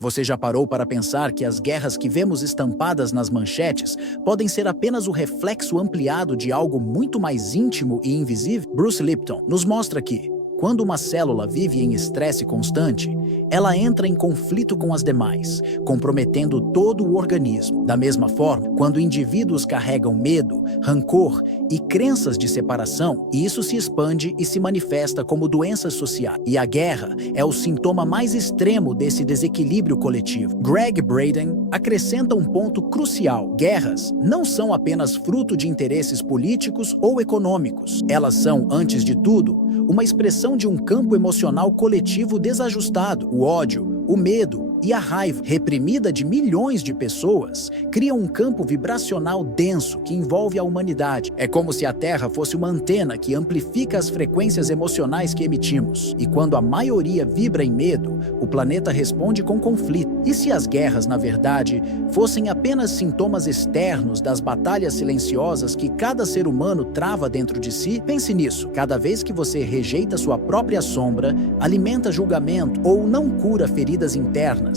Você já parou para pensar que as guerras que vemos estampadas nas manchetes podem ser apenas o reflexo ampliado de algo muito mais íntimo e invisível? Bruce Lipton nos mostra que, quando uma célula vive em estresse constante, ela entra em conflito com as demais, comprometendo todo o organismo. Da mesma forma, quando indivíduos carregam medo, rancor e crenças de separação, isso se expande e se manifesta como doenças sociais. E a guerra é o sintoma mais extremo desse desequilíbrio coletivo. Gregg Braden acrescenta um ponto crucial: guerras não são apenas fruto de interesses políticos ou econômicos. Elas são, antes de tudo, uma expressão de um campo emocional coletivo desajustado. O ódio, o medo e a raiva, reprimida de milhões de pessoas, criam um campo vibracional denso que envolve a humanidade. É como se a Terra fosse uma antena que amplifica as frequências emocionais que emitimos. E quando a maioria vibra em medo, o planeta responde com conflito. E se as guerras, na verdade, fossem apenas sintomas externos das batalhas silenciosas que cada ser humano trava dentro de si? Pense nisso. Cada vez que você rejeita sua própria sombra, alimenta julgamento ou não cura feridas internas,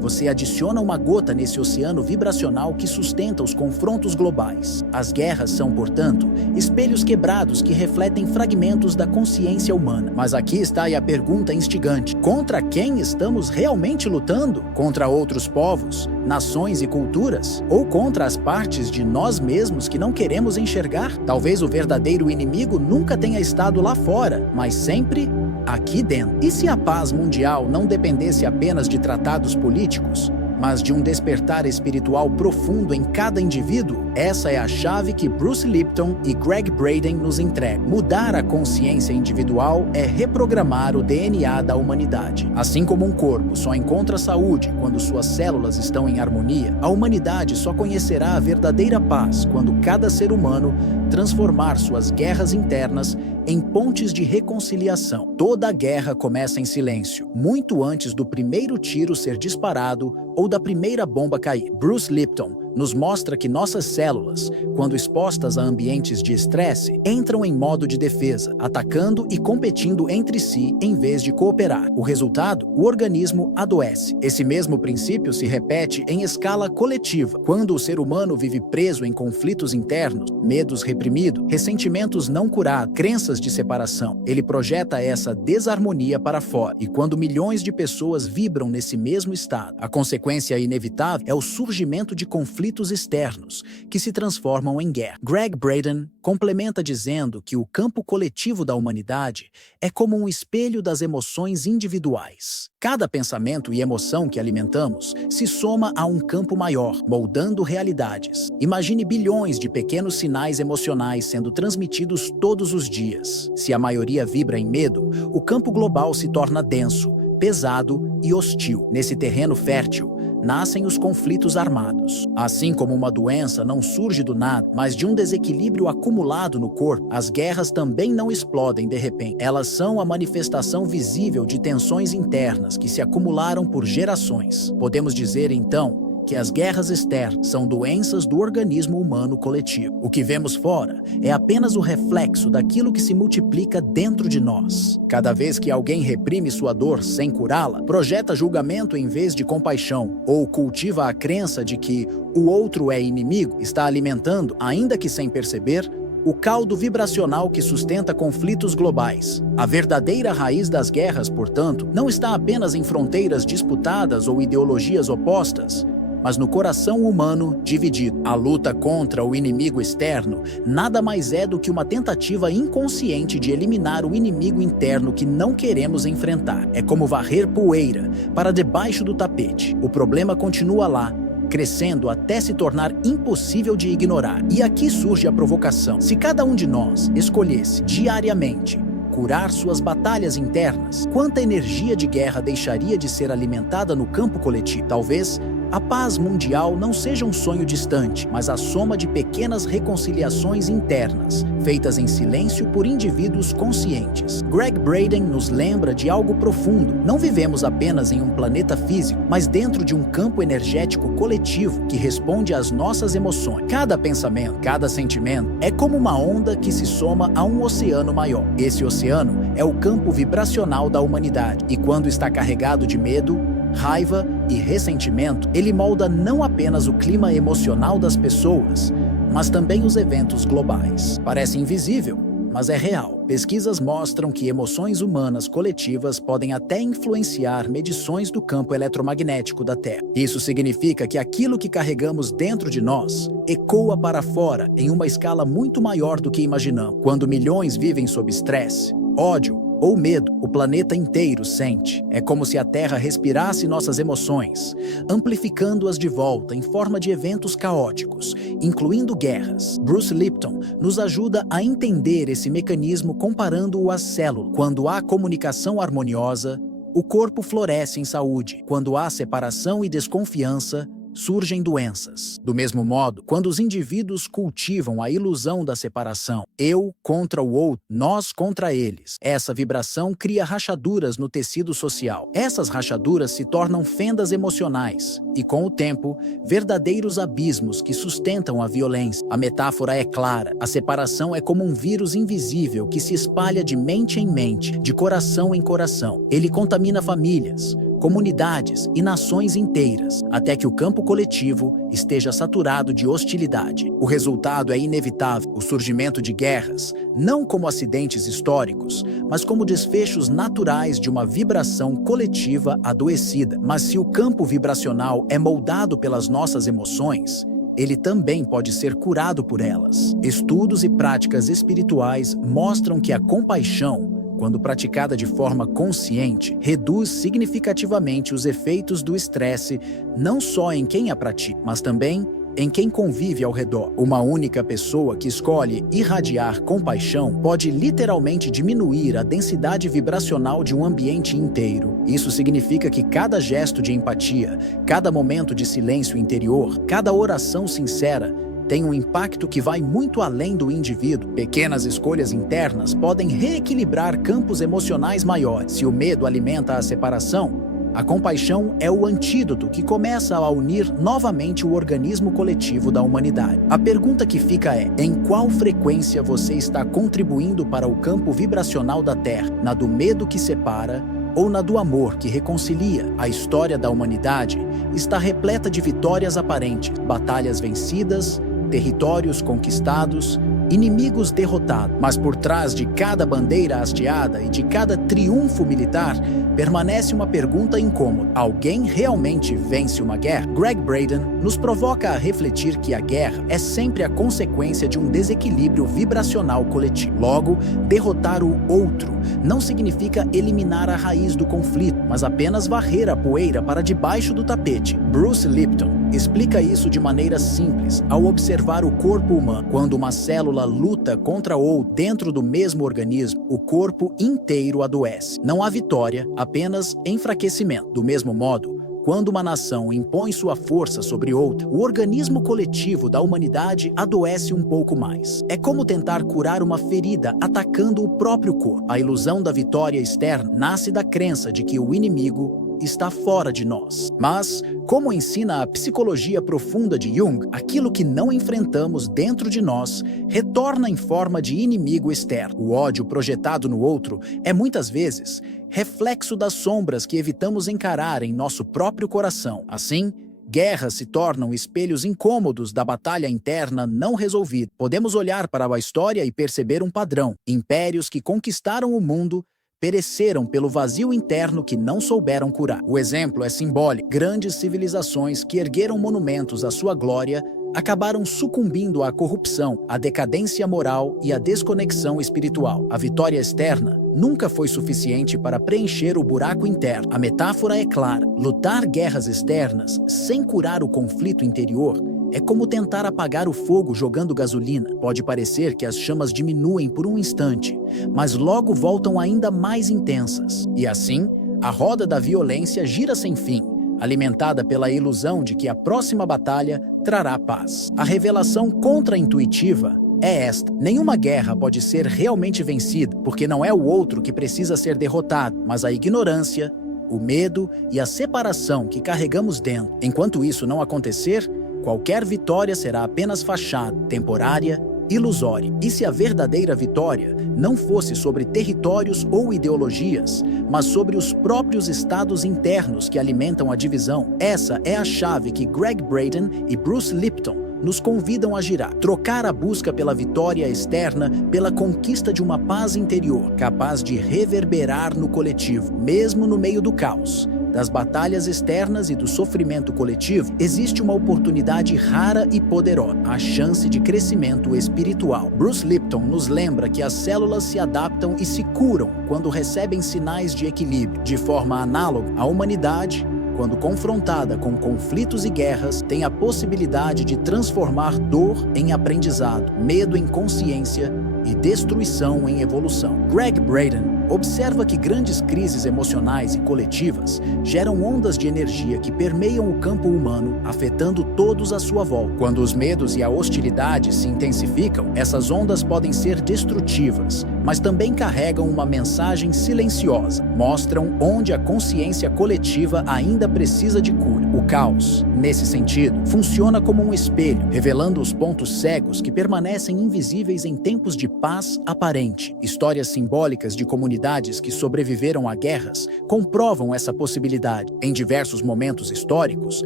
você adiciona uma gota nesse oceano vibracional que sustenta os confrontos globais. As guerras são, portanto, espelhos quebrados que refletem fragmentos da consciência humana. Mas aqui está aí a pergunta instigante: contra quem estamos realmente lutando? Contra outros povos, nações e culturas? Ou contra as partes de nós mesmos que não queremos enxergar? Talvez o verdadeiro inimigo nunca tenha estado lá fora, mas sempre aqui dentro. E se a paz mundial não dependesse apenas de tratados políticos, mas de um despertar espiritual profundo em cada indivíduo? Essa é a chave que Bruce Lipton e Gregg Braden nos entregam. Mudar a consciência individual é reprogramar o DNA da humanidade. Assim como um corpo só encontra saúde quando suas células estão em harmonia, a humanidade só conhecerá a verdadeira paz quando cada ser humano transformar suas guerras internas em pontes de reconciliação. Toda guerra começa em silêncio, muito antes do primeiro tiro ser disparado ou da primeira bomba cair. Bruce Lipton nos mostra que nossas células, quando expostas a ambientes de estresse, entram em modo de defesa, atacando e competindo entre si em vez de cooperar. O resultado? O organismo adoece. Esse mesmo princípio se repete em escala coletiva. Quando o ser humano vive preso em conflitos internos, medos reprimidos, ressentimentos não curados, crenças de separação, ele projeta essa desarmonia para fora. E quando milhões de pessoas vibram nesse mesmo estado, a consequência inevitável é o surgimento de conflitos externos, que se transformam em guerra. Gregg Braden complementa dizendo que o campo coletivo da humanidade é como um espelho das emoções individuais. Cada pensamento e emoção que alimentamos se soma a um campo maior, moldando realidades. Imagine bilhões de pequenos sinais emocionais sendo transmitidos todos os dias. Se a maioria vibra em medo, o campo global se torna denso, pesado e hostil. Nesse terreno fértil, nascem os conflitos armados. Assim como uma doença não surge do nada, mas de um desequilíbrio acumulado no corpo, as guerras também não explodem de repente. Elas são a manifestação visível de tensões internas que se acumularam por gerações. Podemos dizer, então, que as guerras externas são doenças do organismo humano coletivo. O que vemos fora é apenas o reflexo daquilo que se multiplica dentro de nós. Cada vez que alguém reprime sua dor sem curá-la, projeta julgamento em vez de compaixão, ou cultiva a crença de que o outro é inimigo, está alimentando, ainda que sem perceber, o caldo vibracional que sustenta conflitos globais. A verdadeira raiz das guerras, portanto, não está apenas em fronteiras disputadas ou ideologias opostas, mas no coração humano dividido. A luta contra o inimigo externo nada mais é do que uma tentativa inconsciente de eliminar o inimigo interno que não queremos enfrentar. É como varrer poeira para debaixo do tapete. O problema continua lá, crescendo até se tornar impossível de ignorar. E aqui surge a provocação. Se cada um de nós escolhesse diariamente curar suas batalhas internas, quanta energia de guerra deixaria de ser alimentada no campo coletivo? Talvez a paz mundial não seja um sonho distante, mas a soma de pequenas reconciliações internas, feitas em silêncio por indivíduos conscientes. Gregg Braden nos lembra de algo profundo. Não vivemos apenas em um planeta físico, mas dentro de um campo energético coletivo que responde às nossas emoções. Cada pensamento, cada sentimento é como uma onda que se soma a um oceano maior. Esse oceano é o campo vibracional da humanidade, e quando está carregado de medo, raiva e ressentimento, ele molda não apenas o clima emocional das pessoas, mas também os eventos globais. Parece invisível, mas é real. Pesquisas mostram que emoções humanas coletivas podem até influenciar medições do campo eletromagnético da Terra. Isso significa que aquilo que carregamos dentro de nós ecoa para fora em uma escala muito maior do que imaginamos. Quando milhões vivem sob estresse, ódio ou medo, o planeta inteiro sente. É como se a Terra respirasse nossas emoções, amplificando-as de volta em forma de eventos caóticos, incluindo guerras. Bruce Lipton nos ajuda a entender esse mecanismo comparando-o às células. Quando há comunicação harmoniosa, o corpo floresce em saúde. Quando há separação e desconfiança, surgem doenças. Do mesmo modo, quando os indivíduos cultivam a ilusão da separação, eu contra o outro, nós contra eles, essa vibração cria rachaduras no tecido social. Essas rachaduras se tornam fendas emocionais e, com o tempo, verdadeiros abismos que sustentam a violência. A metáfora é clara. A separação é como um vírus invisível que se espalha de mente em mente, de coração em coração. Ele contamina famílias, comunidades e nações inteiras, até que o campo coletivo esteja saturado de hostilidade. O resultado é inevitável: o surgimento de guerras, não como acidentes históricos, mas como desfechos naturais de uma vibração coletiva adoecida. Mas se o campo vibracional é moldado pelas nossas emoções, ele também pode ser curado por elas. Estudos e práticas espirituais mostram que a compaixão, quando praticada de forma consciente, reduz significativamente os efeitos do estresse, não só em quem a pratica, mas também em quem convive ao redor. Uma única pessoa que escolhe irradiar compaixão pode literalmente diminuir a densidade vibracional de um ambiente inteiro. Isso significa que cada gesto de empatia, cada momento de silêncio interior, cada oração sincera, tem um impacto que vai muito além do indivíduo. Pequenas escolhas internas podem reequilibrar campos emocionais maiores. Se o medo alimenta a separação, a compaixão é o antídoto que começa a unir novamente o organismo coletivo da humanidade. A pergunta que fica é: em qual frequência você está contribuindo para o campo vibracional da Terra? Na do medo que separa ou na do amor que reconcilia? A história da humanidade está repleta de vitórias aparentes, batalhas vencidas, territórios conquistados, inimigos derrotados. Mas por trás de cada bandeira hasteada e de cada triunfo militar, permanece uma pergunta incômoda: alguém realmente vence uma guerra? Gregg Braden nos provoca a refletir que a guerra é sempre a consequência de um desequilíbrio vibracional coletivo. Logo, derrotar o outro não significa eliminar a raiz do conflito, mas apenas varrer a poeira para debaixo do tapete. Bruce Lipton explica isso de maneira simples ao observar o corpo humano. Quando uma célula luta contra outra dentro do mesmo organismo, o corpo inteiro adoece. Não há vitória, apenas enfraquecimento. Do mesmo modo, quando uma nação impõe sua força sobre outra, o organismo coletivo da humanidade adoece um pouco mais. É como tentar curar uma ferida atacando o próprio corpo. A ilusão da vitória externa nasce da crença de que o inimigo está fora de nós. Mas, como ensina a psicologia profunda de Jung, aquilo que não enfrentamos dentro de nós retorna em forma de inimigo externo. O ódio projetado no outro é muitas vezes reflexo das sombras que evitamos encarar em nosso próprio coração. Assim, guerras se tornam espelhos incômodos da batalha interna não resolvida. Podemos olhar para a história e perceber um padrão: impérios que conquistaram o mundo pereceram pelo vazio interno que não souberam curar. O exemplo é simbólico. Grandes civilizações que ergueram monumentos à sua glória acabaram sucumbindo à corrupção, à decadência moral e à desconexão espiritual. A vitória externa nunca foi suficiente para preencher o buraco interno. A metáfora é clara: lutar guerras externas sem curar o conflito interior é como tentar apagar o fogo jogando gasolina. Pode parecer que as chamas diminuem por um instante, mas logo voltam ainda mais intensas. E assim, a roda da violência gira sem fim, alimentada pela ilusão de que a próxima batalha trará paz. A revelação contra-intuitiva é esta: nenhuma guerra pode ser realmente vencida, porque não é o outro que precisa ser derrotado, mas a ignorância, o medo e a separação que carregamos dentro. Enquanto isso não acontecer, qualquer vitória será apenas fachada, temporária ilusória. E se a verdadeira vitória não fosse sobre territórios ou ideologias, mas sobre os próprios estados internos que alimentam a divisão? Essa é a chave que Gregg Braden e Bruce Lipton nos convidam a girar. Trocar a busca pela vitória externa pela conquista de uma paz interior, capaz de reverberar no coletivo, mesmo no meio do caos. Das batalhas externas e do sofrimento coletivo, existe uma oportunidade rara e poderosa, a chance de crescimento espiritual. Bruce Lipton nos lembra que as células se adaptam e se curam quando recebem sinais de equilíbrio. De forma análoga, a humanidade, quando confrontada com conflitos e guerras, tem a possibilidade de transformar dor em aprendizado, medo em consciência e destruição em evolução. Gregg Braden observa que grandes crises emocionais e coletivas geram ondas de energia que permeiam o campo humano, afetando todos à sua volta. Quando os medos e a hostilidade se intensificam, essas ondas podem ser destrutivas, mas também carregam uma mensagem silenciosa. Mostram onde a consciência coletiva ainda precisa de cura. O caos, nesse sentido, funciona como um espelho, revelando os pontos cegos que permanecem invisíveis em tempos de paz aparente. Histórias simbólicas de comunidades que sobreviveram a guerras comprovam essa possibilidade. Em diversos momentos históricos,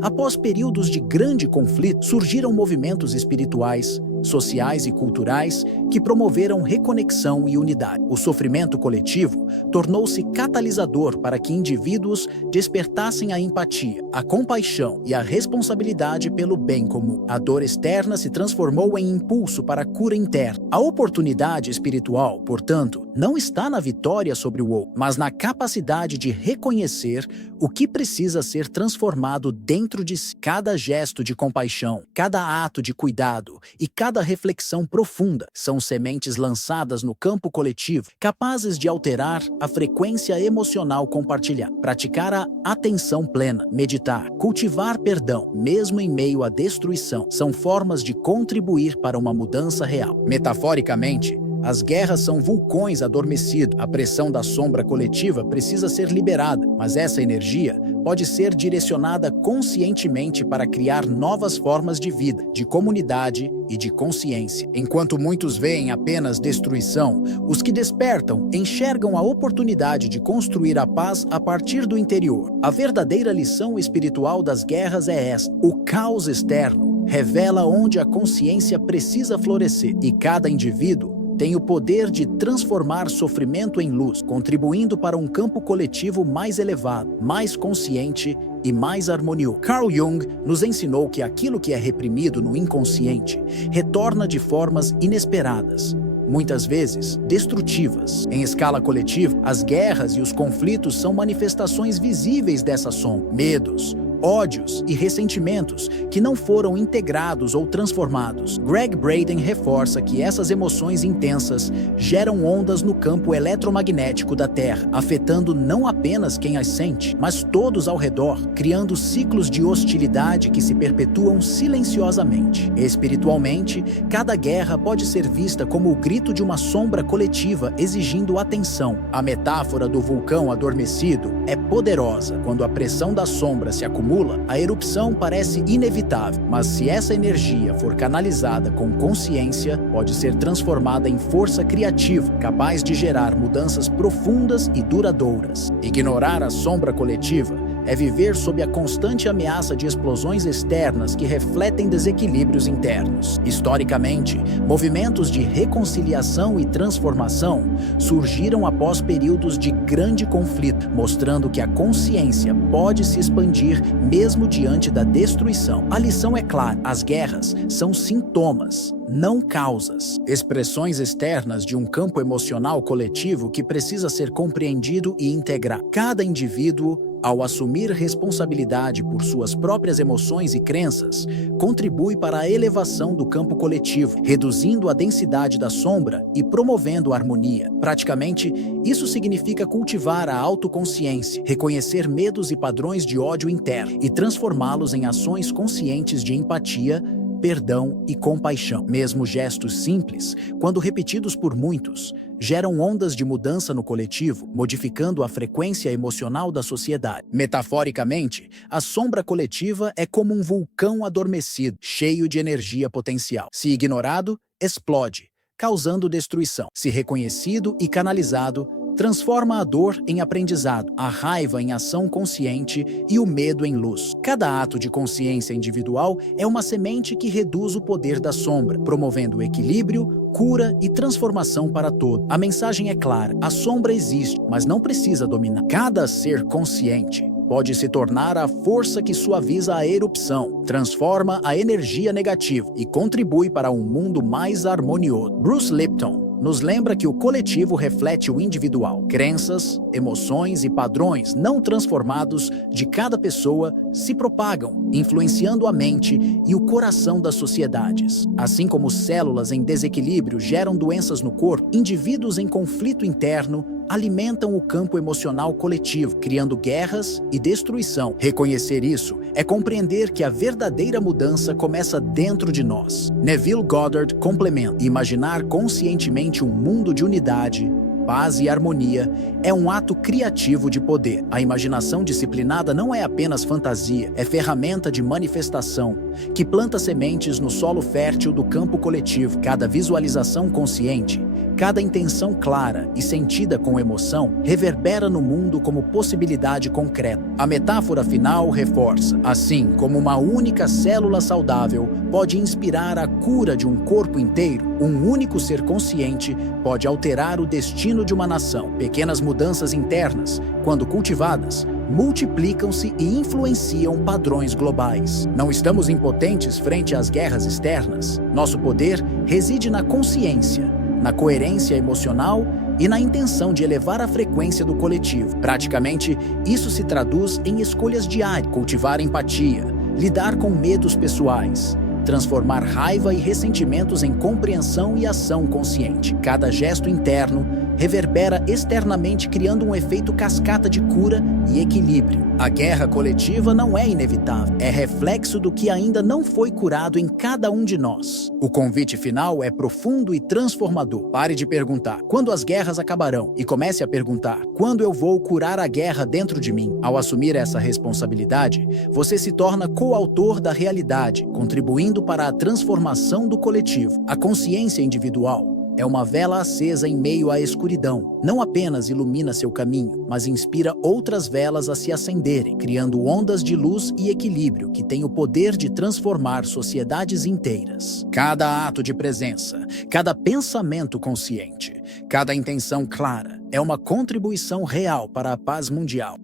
após períodos de grande conflito, surgiram movimentos espirituais, sociais e culturais que promoveram reconexão e unidade. O sofrimento coletivo tornou-se catalisador para que indivíduos despertassem a empatia, a compaixão e a responsabilidade pelo bem comum. A dor externa se transformou em impulso para a cura interna. A oportunidade espiritual, portanto, não está na vitória sobre o outro, mas na capacidade de reconhecer o que precisa ser transformado dentro de si. Cada gesto de compaixão, cada ato de cuidado e cada reflexão profunda são sementes lançadas no campo coletivo, capazes de alterar a frequência emocional compartilhada. Praticar a atenção plena, meditar, cultivar perdão, mesmo em meio à destruição, são formas de contribuir para uma mudança real. Metaforicamente, as guerras são vulcões adormecidos. A pressão da sombra coletiva precisa ser liberada, mas essa energia pode ser direcionada conscientemente para criar novas formas de vida, de comunidade e de consciência. Enquanto muitos veem apenas destruição, os que despertam enxergam a oportunidade de construir a paz a partir do interior. A verdadeira lição espiritual das guerras é esta: o caos externo revela onde a consciência precisa florescer, e cada indivíduo tem o poder de transformar sofrimento em luz, contribuindo para um campo coletivo mais elevado, mais consciente e mais harmonioso. Carl Jung nos ensinou que aquilo que é reprimido no inconsciente retorna de formas inesperadas, muitas vezes destrutivas. Em escala coletiva, as guerras e os conflitos são manifestações visíveis dessa sombra. Medos, ódios e ressentimentos que não foram integrados ou transformados. Gregg Braden reforça que essas emoções intensas geram ondas no campo eletromagnético da Terra, afetando não apenas quem as sente, mas todos ao redor, criando ciclos de hostilidade que se perpetuam silenciosamente. Espiritualmente, cada guerra pode ser vista como o grito de uma sombra coletiva exigindo atenção. A metáfora do vulcão adormecido é poderosa. Quando a pressão da sombra se acumula, a erupção parece inevitável, mas se essa energia for canalizada com consciência, pode ser transformada em força criativa, capaz de gerar mudanças profundas e duradouras. Ignorar a sombra coletiva é viver sob a constante ameaça de explosões externas que refletem desequilíbrios internos. Historicamente, movimentos de reconciliação e transformação surgiram após períodos de grande conflito, mostrando que a consciência pode se expandir mesmo diante da destruição. A lição é clara: as guerras são sintomas, não causas. Expressões externas de um campo emocional coletivo que precisa ser compreendido e integrado. Cada indivíduo, ao assumir responsabilidade por suas próprias emoções e crenças, contribui para a elevação do campo coletivo, reduzindo a densidade da sombra e promovendo a harmonia. Praticamente, isso significa cultivar a autoconsciência, reconhecer medos e padrões de ódio interno e transformá-los em ações conscientes de empatia, perdão e compaixão. Mesmo gestos simples, quando repetidos por muitos, geram ondas de mudança no coletivo, modificando a frequência emocional da sociedade. Metaforicamente, a sombra coletiva é como um vulcão adormecido, cheio de energia potencial. Se ignorado, explode, causando destruição. Se reconhecido e canalizado, transforma a dor em aprendizado, a raiva em ação consciente e o medo em luz. Cada ato de consciência individual é uma semente que reduz o poder da sombra, promovendo equilíbrio, cura e transformação para todo. A mensagem é clara: a sombra existe, mas não precisa dominar. Cada ser consciente pode se tornar a força que suaviza a erupção, transforma a energia negativa e contribui para um mundo mais harmonioso. Bruce Lipton nos lembra que o coletivo reflete o individual. Crenças, emoções e padrões não transformados de cada pessoa se propagam, influenciando a mente e o coração das sociedades. Assim como células em desequilíbrio geram doenças no corpo, indivíduos em conflito interno alimentam o campo emocional coletivo, criando guerras e destruição. Reconhecer isso é compreender que a verdadeira mudança começa dentro de nós. Neville Goddard complementa: imaginar conscientemente um mundo de unidade, paz e harmonia é um ato criativo de poder. A imaginação disciplinada não é apenas fantasia, é ferramenta de manifestação, que planta sementes no solo fértil do campo coletivo. Cada visualização consciente, cada intenção clara e sentida com emoção reverbera no mundo como possibilidade concreta. A metáfora final reforça: assim como uma única célula saudável pode inspirar a cura de um corpo inteiro, um único ser consciente pode alterar o destino de uma nação. Pequenas mudanças internas, quando cultivadas, multiplicam-se e influenciam padrões globais. Não estamos impotentes frente às guerras externas. Nosso poder reside na consciência, na coerência emocional e na intenção de elevar a frequência do coletivo. Praticamente, isso se traduz em escolhas diárias: cultivar empatia, lidar com medos pessoais, transformar raiva e ressentimentos em compreensão e ação consciente. Cada gesto interno reverbera externamente, criando um efeito cascata de cura e equilíbrio. A guerra coletiva não é inevitável, é reflexo do que ainda não foi curado em cada um de nós. O convite final é profundo e transformador. Pare de perguntar quando as guerras acabarão e comece a perguntar: quando eu vou curar a guerra dentro de mim? Ao assumir essa responsabilidade, você se torna coautor da realidade, contribuindo para a transformação do coletivo. A consciência individual é uma vela acesa em meio à escuridão. Não apenas ilumina seu caminho, mas inspira outras velas a se acenderem, criando ondas de luz e equilíbrio que têm o poder de transformar sociedades inteiras. Cada ato de presença, cada pensamento consciente, cada intenção clara é uma contribuição real para a paz mundial.